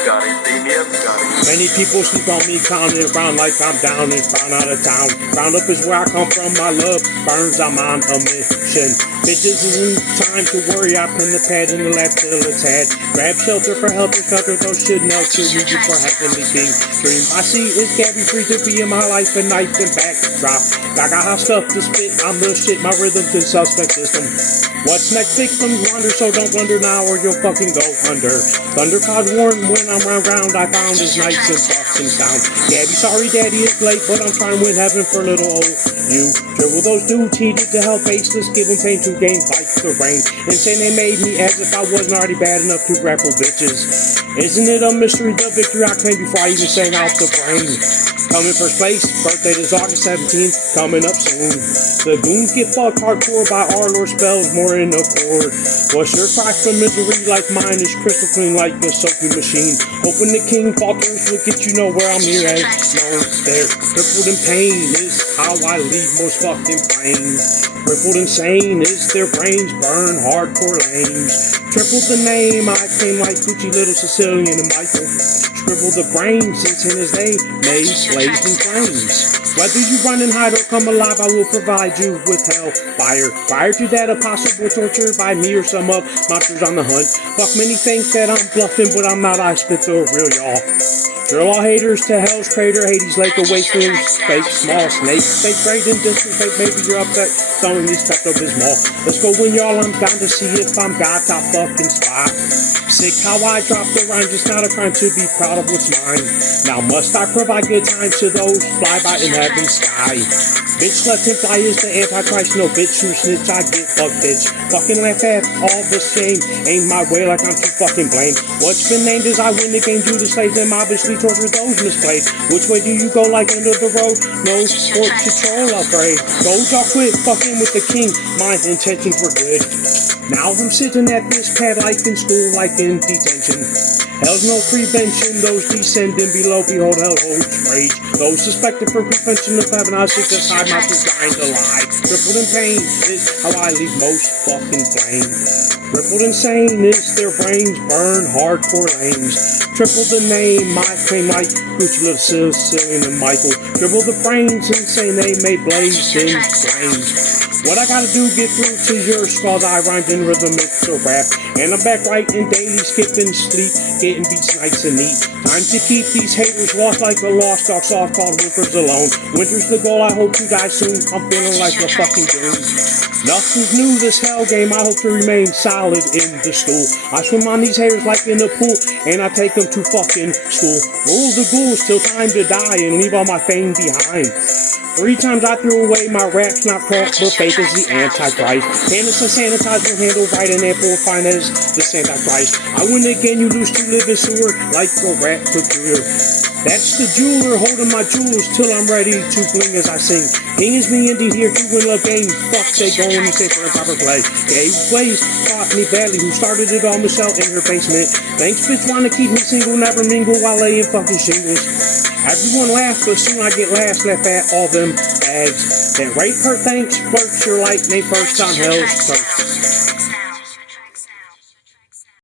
Many people sleep on me, counting around like I'm down and found out of town. Round up is where I come from, my love burns, I'm on a mission. Bitches isn't time to worry, I pin the pad in the left till it's had. Grab shelter for helter shelter, those should melt till we for heavenly king. Dream I see is Gabby free to be in my life and knife and backdrop. I got hot stuff to spit, I'm the shit, my rhythm's in suspect system. What's next? Victims wander, so don't blunder now or you'll fucking go under. Thundercloud warn when I'm round, I found his nights and fucking sound. Gabby, sorry daddy is late, but I'm trying to win heaven for little old you. Dribble those dudes heated to hell faceless, give them pain to gain like the rain. And say they made me as if I wasn't already bad enough to grapple bitches. Isn't it a mystery the victory I claim before I even sang out the brain? Coming first place, birthday is August 17th, coming up soon. The goons get fucked hardcore by our Lord spells more in accord. What's your cry for misery like mine is crystal clean like a soapy machine. Hoping the king falters will get you know where I'm here as no there. Crippled in pain is how I leave most fucking flames. Crippled insane is their brains burn hardcore lames. Triple the name I claim like Gucci little Sicilian and Michael. Scribble the brains since in his day made blazed in flames. Whether you run and hide or come alive, I will provide you with hell fire. Prior to that, a possible torture by me or some of monsters on the hunt. Fuck, many think that I'm bluffing, but I'm not. I spit the real y'all. Drill all haters to hell's crater, Hades lake, a wasteland, fake small snake, fake great and disrespect. Maybe you're upset, throwing these Pepto-Bismol. Let's go win, y'all. I'm down to see if I'm God top fucking spot. Sick how I drop the rhymes, it's not a crime to be proud of what's mine. Now must I provide good times to those fly by in heaven's sky. Bitch, let him fly is the Antichrist, no bitch who snitch, I get fucked, bitch. Fucking laugh at all the same, ain't my way like I'm too fucking blamed. What's been named as I win the game, do the slaves, them obviously torture those misplayed. Which way do you go like end of the road? No sport control, afraid. Those y'all quit fucking with the king, my intentions were good. Now I'm sitting at this pad like in school, like in detention. Hell's no prevention, those descending below, behold, hell holds rage. Those suspected for prevention of heaven, I seek this high, not designed to lie. Crippled in pain is how I leave most fucking flame. Crippled insane is their brains burn hardcore lames. Triple the name, I claim like Gucci little Sicilian and Michael. Dribble the brains, insane they may blaze in flames. What I gotta do, get through to your skulls, I rhymed in rhythm, it's a rap. And I'm back writing daily, skipping sleep, getting beats nice and neat. Time to keep these haters lost like a lost dog, soft called Whimpers alone. Winter's the goal, I hope to die soon, I'm feeling like a fucking goon. Nothing's new this hell game, I hope to remain solid in the stool. I swim on these haters like in a pool, and I take them to fucking school. Rule the ghouls till time to die and leave all my fame behind. 3 times I threw away my raps, not crap, but faith is the Antichrist. Cannabis and sanitize will handle right and amplify as the Antichrist. I win again, you lose to live in sewer like a rat peculiar. That's the jeweler holding my jewels till I'm ready to bling as I sing. King is me indeed here to win love game. Fuck, they go and stay for a proper play. Gay Blaze taught me badly, who started it all, Michelle in her basement. Thanks, bitch, wanna keep me single, never mingle while laying fucking shingles. Everyone laugh, but soon I get last, laugh at all them bags. Then rape her, thanks, flirt your light, name first on hell's curse.